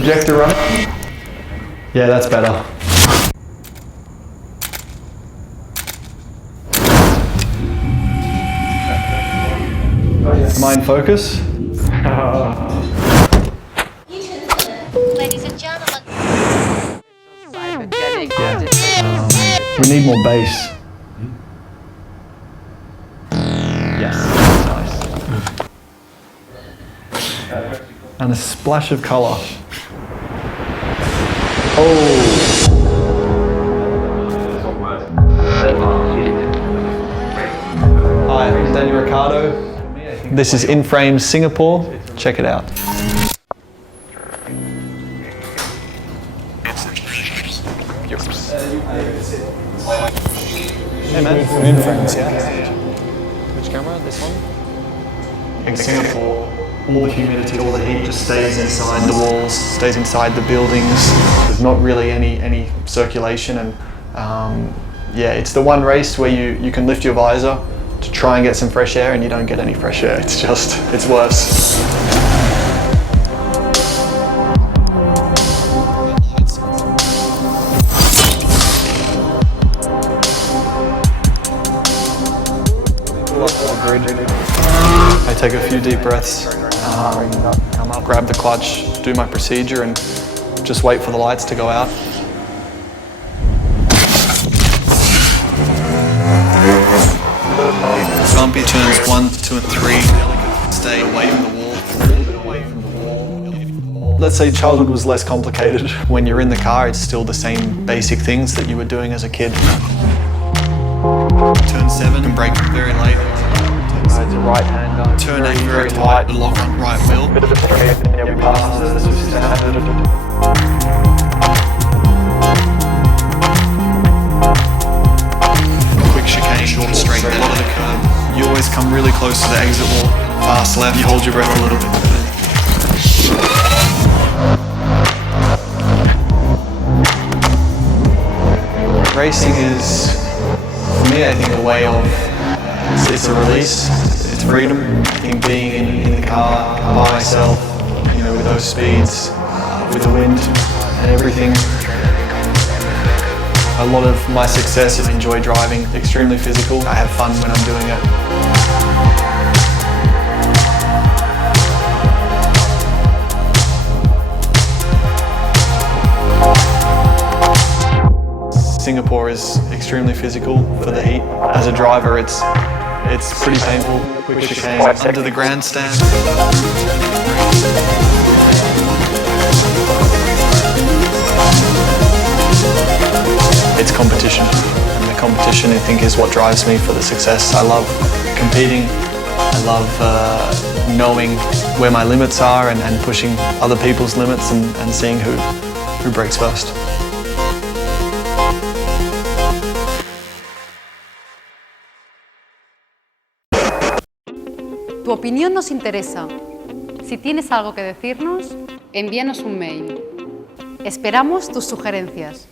projector running? Yeah, that's better. Am I in focus? Ladies and gentlemen. We need more bass. Yes, nice. And a splash of colour. Oh! Hi, I'm Daniel Ricardo. This is In Frame Singapore. Check it out. Hey man, from In Frames, yeah. Which camera? This one? In Singapore, all the humidity, all the heat just stays inside the walls, stays inside the buildings. There's not really any circulation, and yeah, it's the one race where you can lift your visor to try and get some fresh air, and you don't get any fresh air. It's worse. I take a few deep breaths, come up, grab the clutch, do my procedure, and just wait for the lights to go out. Bumpy turns 1, 2 and 3, stay away from the wall. Let's say childhood was less complicated. When you're in the car, it's still the same basic things that you were doing as a kid. Turn 7 and brake very late. It's a right hander. Turn 8 very tight, lock on right wheel. Bit of a straight, yeah, we pass this is standard. Quick chicane, short straight, a lot of the curb. You always come really close to the exit wall. Fast left, you hold your breath a little bit. Racing is, for me, I think a way of, it's a release, it's freedom. I think being in the car by myself, you know, with those speeds, with the wind and everything. A lot of my success is enjoy driving, extremely physical. I have fun when I'm doing it. Singapore is extremely physical for the heat. As a driver, it's pretty painful. Quick chicane under the grandstand. It's competition, and the competition I think is what drives me for the success. I love competing. I love knowing where my limits are and pushing other people's limits and seeing who breaks first. Tu opinión nos interesa. Si tienes algo que decirnos, envíanos un mail. Esperamos tus sugerencias.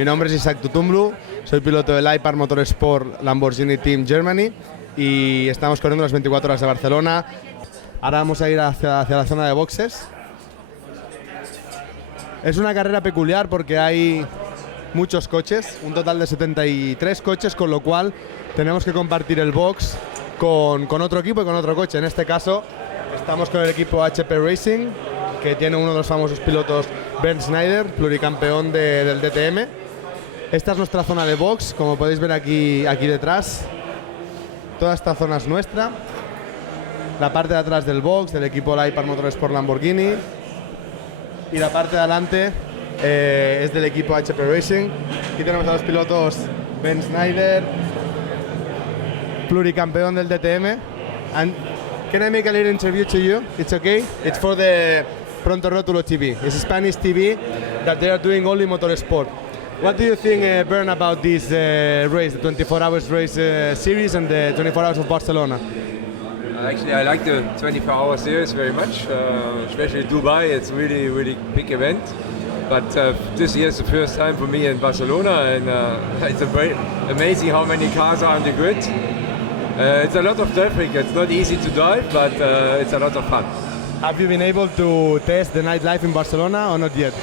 Mi nombre es Isaac Tutumblu, soy piloto del Hispano Parlantes Lamborghini Team Germany y estamos corriendo las 24 horas de Barcelona. Ahora vamos a ir hacia la zona de boxes. Es una carrera peculiar porque hay muchos coches, un total de 73 coches, con lo cual tenemos que compartir el box con otro equipo y con otro coche. En este caso estamos con el equipo HP Racing, que tiene uno de los famosos pilotos, Bernd Schneider, pluricampeón del DTM. Esta es nuestra zona de box, como podéis ver aquí detrás. Toda esta zona es nuestra. La parte de atrás del box, del equipo Hispano Parlantes Lamborghini. Y la parte de adelante es del equipo HP Racing. Aquí tenemos a los pilotos Bernd Schneider, pluricampeón del DTM. And can I make a little interview to you? It's okay? It's for the Pronto Rótulo TV. It's a Spanish TV that they are doing only motorsport. What do you think, Bernd, about this race, the 24 hours race series and the 24 hours of Barcelona? Actually, I like the 24-hour series very much, especially Dubai. It's really, really big event. But this year is the first time for me in Barcelona, and it's amazing how many cars are on the grid. It's a lot of traffic. It's not easy to drive, but it's a lot of fun. Have you been able to test the nightlife in Barcelona or not yet?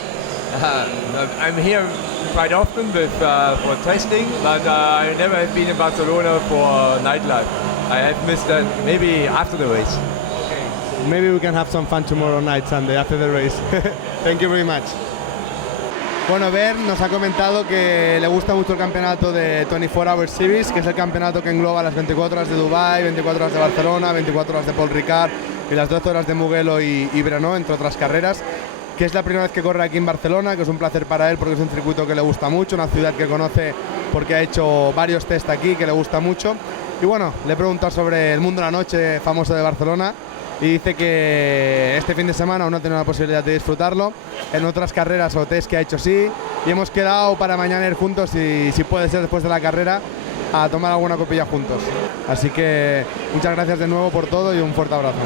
I'm here quite often for testing, but I never have been in Barcelona for nightlife. I have missed that maybe after the race. Okay. Maybe we can have some fun tomorrow night, Sunday, after the race. Thank you very much. Bueno, Bernd nos ha comentado que le gusta mucho el campeonato de 24 Hours Series, que es el campeonato que engloba las 24 horas de Dubai, 24 horas de Barcelona, 24 horas de Paul Ricard y las 12 horas de Mugello y Brno, entre otras carreras, que es la primera vez que corre aquí en Barcelona, que es un placer para él porque es un circuito que le gusta mucho, una ciudad que conoce porque ha hecho varios test aquí, que le gusta mucho. Y bueno, le he preguntado sobre el mundo de la noche famoso de Barcelona y dice que este fin de semana aún no ha tenido la posibilidad de disfrutarlo. En otras carreras o test que ha hecho sí, y hemos quedado para mañana ir juntos y si puede ser después de la carrera a tomar alguna copilla juntos. Así que muchas gracias de nuevo por todo y un fuerte abrazo.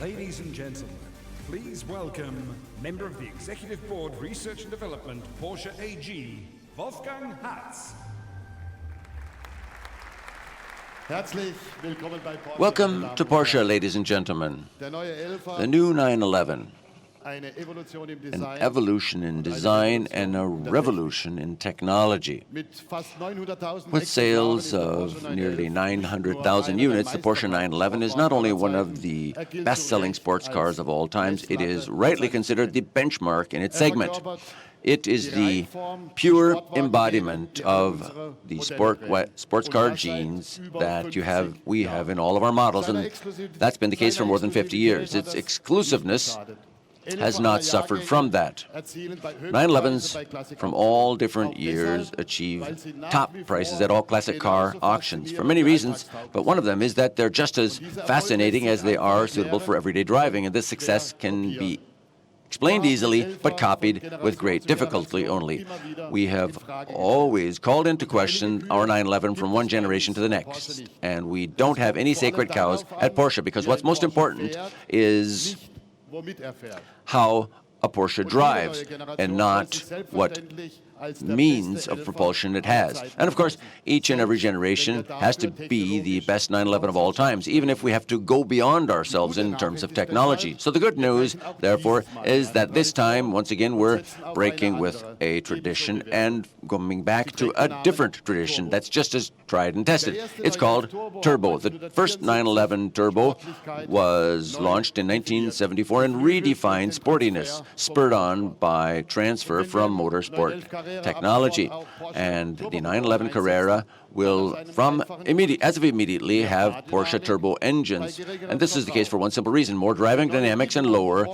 Ladies and gentlemen, please welcome member of the Executive Board Research and Development, Porsche AG, Wolfgang Hatz. Welcome to Porsche, ladies and gentlemen. The new 911, an evolution in design and a revolution in technology. With sales of nearly 900,000 units, the Porsche 911 is not only one of the best-selling sports cars of all times, it is rightly considered the benchmark in its segment. It is the pure embodiment of the sports car genes that we have in all of our models, and that's been the case for more than 50 years. Its exclusiveness has not suffered from that. 911s from all different years achieve top prices at all classic car auctions for many reasons, but one of them is that they're just as fascinating as they are suitable for everyday driving, and this success can be explained easily, but copied with great difficulty only. We have always called into question our 911 from one generation to the next, and we don't have any sacred cows at Porsche, because what's most important is how a Porsche drives and not what means of propulsion it has. And of course, each and every generation has to be the best 911 of all times, even if we have to go beyond ourselves in terms of technology. So the good news, therefore, is that this time, once again, we're breaking with a tradition and coming back to a different tradition that's just as tried and tested. It's called Turbo. The first 911 Turbo was launched in 1974 and redefined sportiness, spurred on by transfer from motorsport technology. And the 911 Carrera will, as of immediately, have Porsche turbo engines. And this is the case for one simple reason: more driving dynamics and lower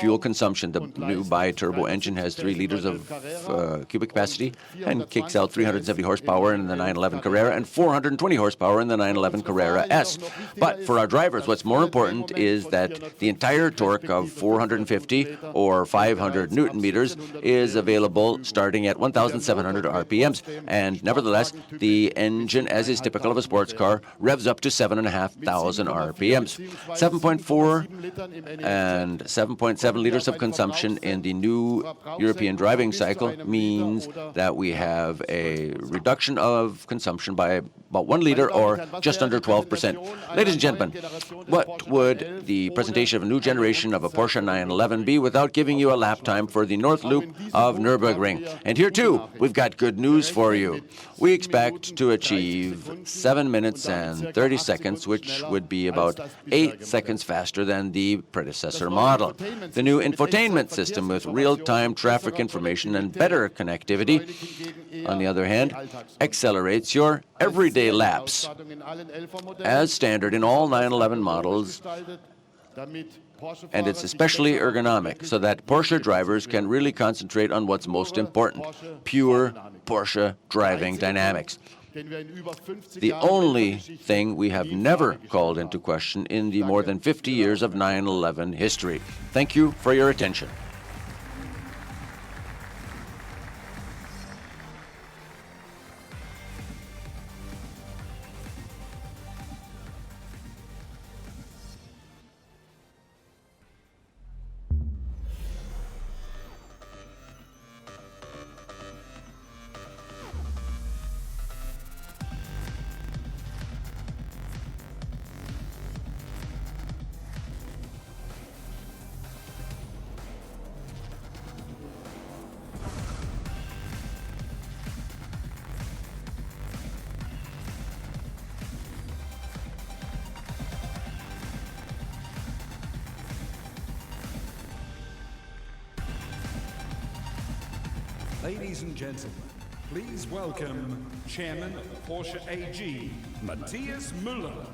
fuel consumption. The new bi-turbo engine has 3 liters of cubic capacity and kicks out 370 horsepower in the 911 Carrera and 420 horsepower in the 911 Carrera S. But for our drivers, what's more important is that the entire torque of 450 or 500 Newton meters is available starting at 1,700 RPMs. And nevertheless, the engine, as is typical of a sports car, revs up to 7,500 RPMs. 7.4 and 7.7 liters of consumption in the new European driving cycle means that we have a reduction of consumption by about 1 liter, or just under 12%. Ladies and gentlemen, what would the presentation of a new generation of a Porsche 911 be without giving you a lap time for the North Loop of Nürburgring? And here, too, we've got good news for you. We expect to achieve 7 minutes and 30 seconds, which would be about 8 seconds faster than the predecessor model. The new infotainment system with real-time traffic information and better connectivity, on the other hand, accelerates your everyday laps. As standard in all 911 models, and it's especially ergonomic, so that Porsche drivers can really concentrate on what's most important, pure Porsche driving dynamics. The only thing we have never called into question in the more than 50 years of 911 history. Thank you for your attention. Ladies and gentlemen, please welcome Chairman of the Porsche AG, Matthias Müller.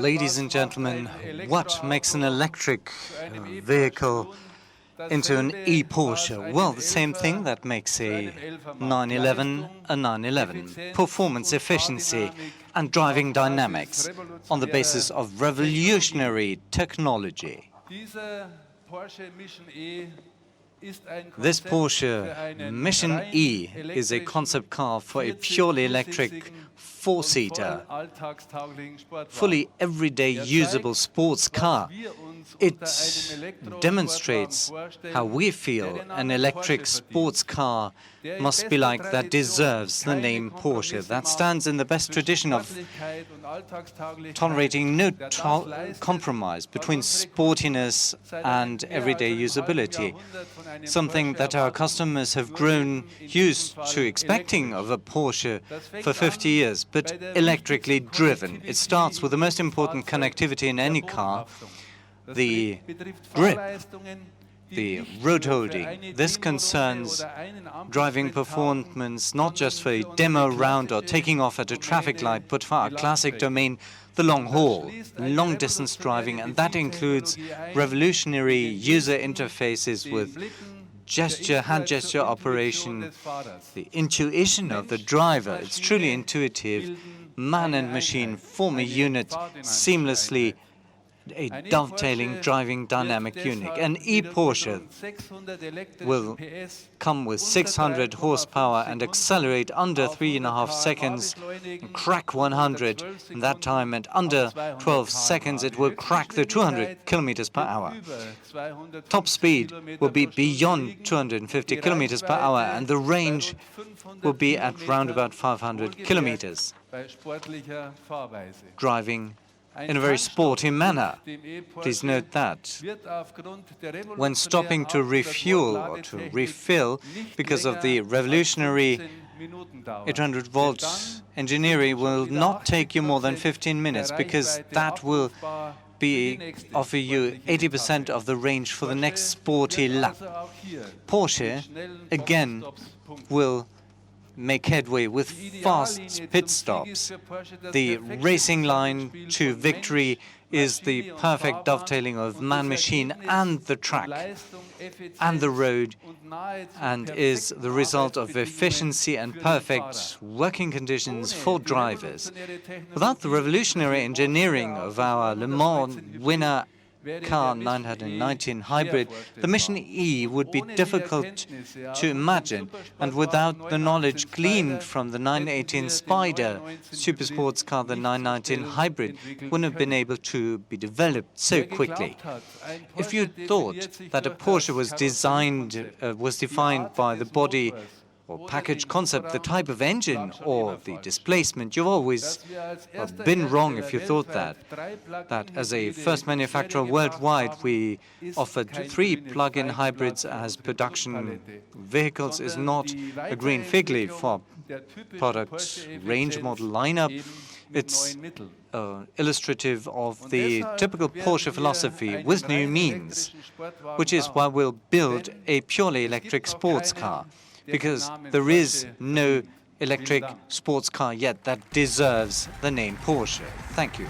Ladies and gentlemen, what makes an electric vehicle into an e-Porsche? Well, the same thing that makes a 911 a 911. Performance, efficiency, and driving dynamics on the basis of revolutionary technology. This Porsche Mission E is a concept car for a purely electric four-seater, fully everyday usable sports car. It demonstrates how we feel an electric sports car must be like, that deserves the name Porsche, that stands in the best tradition of tolerating no compromise between sportiness and everyday usability, something that our customers have grown used to expecting of a Porsche for 50 years, but electrically driven. It starts with the most important connectivity in any car, the grip, the road holding. This concerns driving performance not just for a demo round or taking off at a traffic light, but for our classic domain, the long haul, long-distance driving, and that includes revolutionary user interfaces with gesture, hand gesture operation, the intuition of the driver. It's truly intuitive. Man and machine form a unit seamlessly, a dovetailing driving dynamic unit. An e-Porsche will come with 600 horsepower and accelerate under 3.5 seconds, and crack 100 in that time, and under 12 seconds it will crack the 200 kilometers per hour. Top speed will be beyond 250 kilometers per hour, and the range will be at round about 500 kilometers. Driving in a very sporty manner. Please note that. When stopping to refuel or to refill, because of the revolutionary 800-volt engineering, will not take you more than 15 minutes, because that will offer you 80% of the range for the next sporty lap. Porsche, again, will make headway with fast pit stops. The racing line to victory is the perfect dovetailing of man-machine and the track and the road, and is the result of efficiency and perfect working conditions for drivers. Without the revolutionary engineering of our Le Mans winner car 919 hybrid, the Mission E would be difficult to imagine, and without the knowledge gleaned from the 918 Spider supersports car, the 919 hybrid wouldn't have been able to be developed so quickly. If you thought that a Porsche was defined by the body or package concept, the type of engine, or the displacement, you've always been wrong if you thought that. That as a first manufacturer worldwide, we offered 3 plug-in hybrids as production vehicles is not a green fig leaf for product range model lineup. It's illustrative of the typical Porsche philosophy with new means, which is why we'll build a purely electric sports car, because there is no electric sports car yet that deserves the name Porsche. Thank you.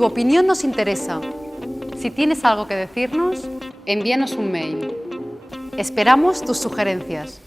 Tu opinión nos interesa. Si tienes algo que decirnos, envíanos un mail. Esperamos tus sugerencias.